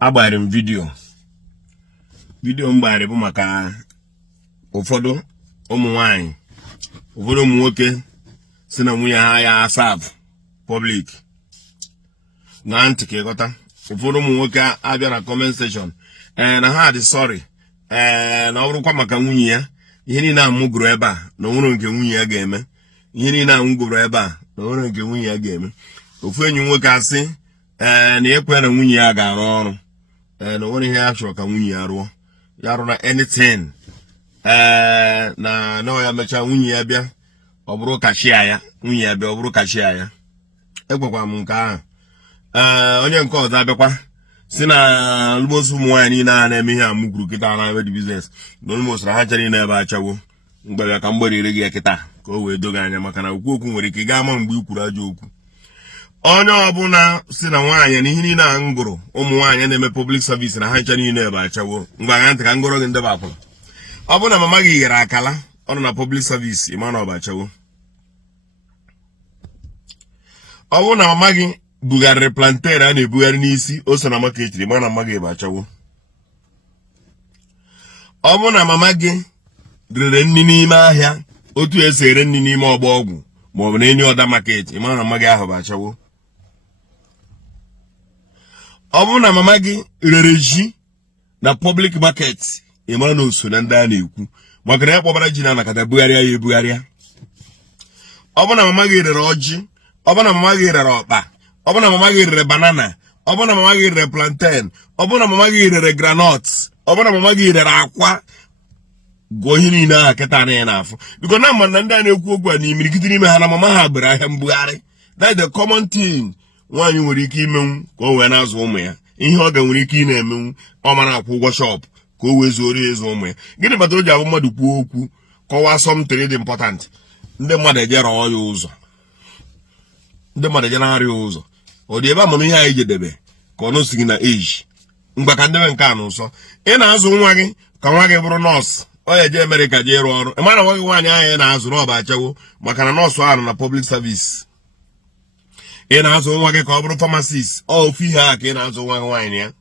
agbara m video mgbari bụ maka ụfọdụ ụmụ nwanyị ụfọdụ ụmụ nwoke si na nwunye ha ya asab public na ntị ka ịghọta. Ụfọdụ ụmụ nwoke abịa na comment section na ha dị sorry na ọ bụrụkwa maka nwunye ya ihe niile amụgoro ebe a na onwere nke nwunye ya ga-eme ihe niile amụgoro ebe a na onwere nke nwunye ya ga-eme. Ofu enyi nwoke asị na ekwe na nwunye ya ga-arụ ọrụ na onwere ihe ya chọrọ ka nwunye ya rụọ ya rụra anything na ya mechaa nwunye ya bịa ọ bụrụ kashia ya nwunye ya bịa ọ bụrụ kashia ya. Ekwekwa m nke ahụ. Onye nke ọzọ abịakwa si na almost ụmụ nwaanyị niile a na-eme ihe amụgwuru kịta na ebe business na almost ha chara ị na-ebe achawo mgbe ka mgberire gị ya kịta ka o wee doga anya maka na okwu nwere ike gaa ama mgbe i kwuru ajọ okwu. Onye ọbụla si na nwaanyị na ihe niile a ngụrụ ụmụ nwaanyị na-eme public service na ha chara niile ebe achawo mgbe agha ntị ka ngụrụ gị ndebe akwụna. Ọ bụ na mama gị ghere akala ọ nọ na public service ịma na ọ bụ achawo. Ọ bụ na mama gị bugharịrị plantain a na-ebugharị n'isi o so na market ịma na mama gị ebe achawo. Ọ bụ na mama gị rere nri n'ime ahịa otu esi ere nri n'ime ọgba ọgwụ maọbụ na enyi ọda market ịma na mama gị ahụ bụ achawo. Ọ bụ na mama gị rere ji na public market ịma na oso na ndị a na-ekwu maka na ya kpọbara ji na anakọta bugharịa ya ebugharịa. Ọ bụ na mama gị rere ọjị ọ bụ na mama gị rere ọkpa ọ bụ na mama gị rere banana ọ bụ na mama gị rere plantain ọ bụ na mama gị rere groundnut ọ bụ na mama gị rere akwa gụọ ihe niile aha kịta anaghị n'afọ biko na mma na ndị a na-ekwu okwu a n'imirikiti n'ime ha na mama ha bere ahịa mbugharị. That's the common thing nwaanyị nwere ike imenwu ka o wee na-azụ ụmụ ya ihe ọ ga nwere ike ị na-emenwu ọ mara akwụ ụgwọ shop ka o wee zuoro ya ịzụ ụmụ ya. Gịnị kpatara o ji abụ mmadụ kwuo okwu kọwaa something dị important ndị mmadụ ejere ya ụzọ ndị mmadụ ejere arịa ụzọ ọ dị ebe amamihe anyị jedebe ka ọ nọsighị na age mgbe ka ndebe nke a n'ụsọ ị na-azụ nwa gị ka nwa gị bụrụ nọọsụ ọ ya eje Amerịka jee ịrụ ọrụ ịma na nwa gị nwaanyị ahụ ị na-azụ n'ọba achawo maka na nọọsụ ahụ na public service. Ị na-azụ nwa gị ka ọ bụrụ pharmacist ofu ihe a ka ị na-azụ nwa gị nwaanyị ya.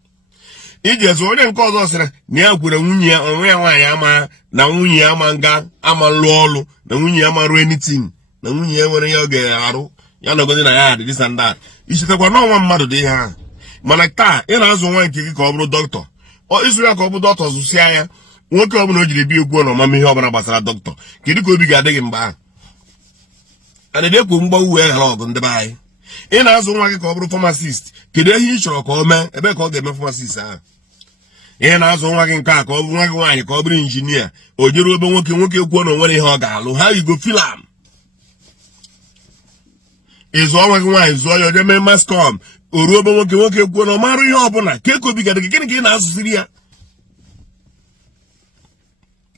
Iji ezu onye nke ọzọ sịrị na ya kwere nwunye ya onwe ya nwaanyị ama na nwunye ya ama nga ama lụọ ọrụ na nwunye ya marụ anything na nwunye ya nwere ihe ọ ga-arụ ya nọgodi na ya dị this and that. Ichetakwa n'ọnwa mmadụ dị ihe ahụ mana taa ị na-azụ nwa nke gị ka ọ bụrụ dọkịta ịzụ ya ka ọ bụ dọkịta zụsịa ya nwoke ọbụla o jiri bi okwu na ọmama ihe ọbụla gbasara dọkịta kedu ka obi ga-adị gị mgbe ahụ adịdekwu mgbanwe wee ghara ọgụ ndị be anyị. Ị na-azụ nwa gị ka ọ bụrụ pharmacist kedu ihe ị chọrọ ka ọ mee ebe ka ọ ga-eme pharmacist ahụ. Ị na-azụ nwa gị nke a ka ọ bụrụ nwa gị nwaanyị ka ọ bụrụ injinia o jere ebe nwoke kwuo na o nwere ihe ọ ga-alụ ha yigo filam. Ịzụọ nwa gị nwaanyị zụọ ya o jee mee mascom o ruo ebe nwoke kwuo na ọ marụ ihe ọbụla ka eko bigadị gị gịnị ka ị na-azụziri ya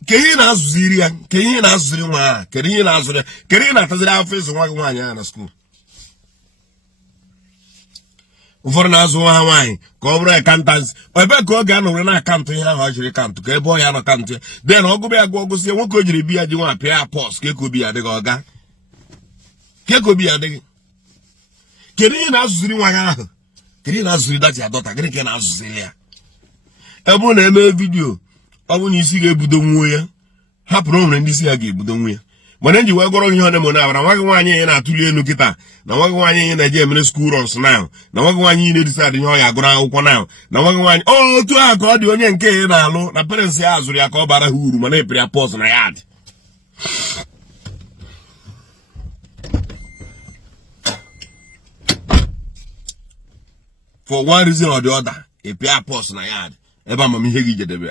ka ihe na-azụziri ya ka ihe na-azụziri nwa ha kedu ihe na-azụrụ ya kedu ihe na-ataziri afọ ịzụ nwa gị nwaanyị ahụ na skuul. Ụfọdụ na-azụ nwa ha nwaanyị ka ọ bụrụ akantantị ebe ka ọ ga-anọrọ na akaụntụ ihe ahụ ọ jiri akaụntụ ka ebe ọ ya nọ akaụntụ ya den ọgụba ya gụọ gụsị nwoke o jiri bi ya ji nwa pịa ya pọs ka ekobi ya adịghị ọga ka ekobi ya adịghị. Kedu ihe na-azụziri nwa ya ahụ kedu ihe na-azụziri dati ya dọta gịnị ka na-azụziri ya. Ebe ọ na-eme vidiyo ọ bụ na isi ga-ebudo nwuo ya hapụrụ onwere ndị isi ya ga-ebudo nwu ya mana nji wee gọrọ ihe ọ na-eme na abara nwa gị nwaanyị ihe na-atụli elu kịta na nwa gị nwaanyị ihe na-eje emere school runs now na nwa gị nwaanyị ihe na-edisa ihe ọ ya agụrụ akwụkwọ now na nwa gị nwaanyị otu ahụ ka ọ dị onye nke ya na-alụ na parents ya azụrụ ya ka ọ bara ha uru mana epere ya pọs na ya dị. For one reason or the other epea pọs na ya dị ebe amamihe gị jedebe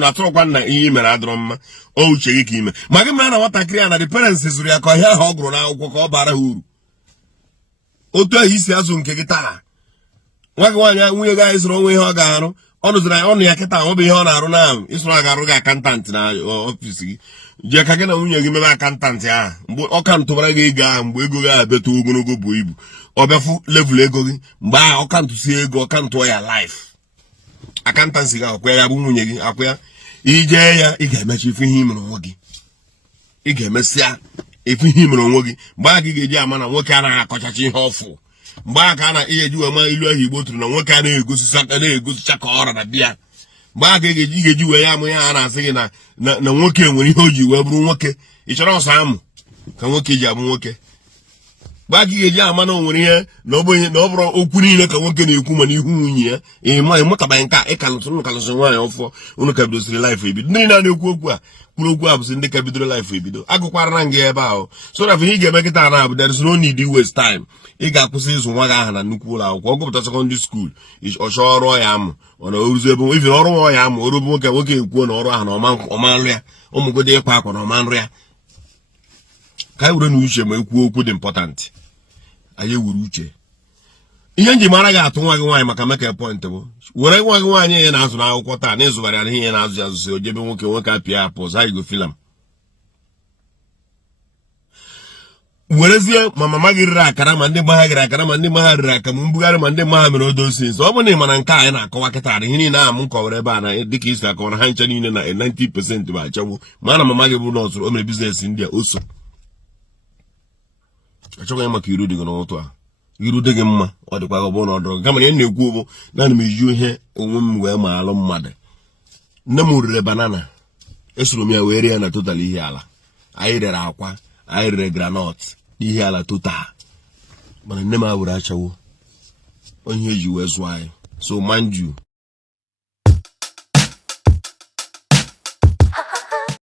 na atụrụkwa na ihe mere adịrọ mma o uche gị ka ime ma gị mara na nwatakịrị ya na the parents zụrụ ya ka ọhịa ahụ ọ gụrụ n'akwụkwọ ka ọ bara ha uru otu ahụ isi azụ nke gị taa. Nwa gị nwaanyị nwunye gị anyị zụrụ onwe ihe ọ ga-arụ ọ nụziri ọnụ ya kịta ọ bụ ihe ọ na-arụ na ịsụrụ a ga-arụ gị akantantị na ọfịs gị jee ka gị na nwunye gị mebe akantantị ahụ mgbe ọ ka ntụbara gị ego ahụ mgbe ego gị abịata ogologo bụ ibu ọ bịafụ levụl ego gị mgbe ahụ ọ ka ntụsi ego ọ ka ntụọ ya laif akantansi ga akwa ya bụ nwunye gị akwa ya ije ya ị ga-emechi ife ihe imere onwe gị ị ga-emesịa ife ihe imere onwe gị mgbe a gị ga-eji ama na nwoke anaghị akọchacha ihe ọfụ mgbe aka na ihe ji wema ilu ahụ Igbo tụrụ na nwoke a na-egosicha ka ọra na bịa mgbe aka ị ga-eji wee ya amụ ya a na-asị gị na nwoke nwere ihe o ji wee bụrụ nwoke ị chọrọ ọsọ amụ ka nwoke ji abụ nwoke mgbe aka ị ga-eji ama na o nwere ihe na ọ bụrụ okwu niile ka nwoke na-ekwu mana ihu nwunye ya ịmụtabaghị nke a ịkalụsị nwaanyị ọfọ unu ka bidosiri laịfụ ebido ndị niile na-ekwu okwu a kwuru okwu a bụsị ndị ka bidoro laịfụ ebido agụkwara na nga ebe ahụ so na ị ga-eme kịta na abụ there is no need waste time ị ga-akwụsị ịzụ nwa gị aha na nnukwu ụlọ akwụkwọ ọ gụpụta sekọndịrị skuul ọchọ ọrụ ya amụ ọ na oruzi ebe ife ọrụ nwa ya amụ oru nwoke ekwuo na ọrụ ahụ na ọma nrụ ya ụmụgodo ịkwa akwa na ọma nrụ ya ka anyị were na uche ma ekwuo okwu dị important anyị ewuru uche ihe nji mara gị atụ nwa gị nwaanyị maka make point bụ were nwa gị nwaanyị ihe na-azụ n'akwụkwọ taa na ịzụbara ya ihe na-azụ ya azụsị ojebe nwoke apịa apụ za igo filam werezie ma mama gị riri akara ma ndị mma gịrị akara ma ndị mma riri aka ma mbugharị ma ndị mma mere odosi nso ọ bụ na ị mana nke anyị na-akọwa kịta ihe niile ahụ m kọwara ebe a na dịka isi akọwara ha ncha niile na 90% bụ achanwu ma na mama gị bụ nọọsụ o mere biznes ndị a oso achọghị maka iru dị gị n'ụtụ a iru dị gị mma ọ dịkwa gị bụ na ọdụrụ kama na ihe na-ekwu bụ naanị m iji ihe onwe m wee ma alụ mmadụ nne m rere banana esoro m ya wee rie ya na total ihe ala anyị rere akwa anyị rere granọt n'ihe ala total mana nne m awere achawo onye eji wee zụọ anyị so mind you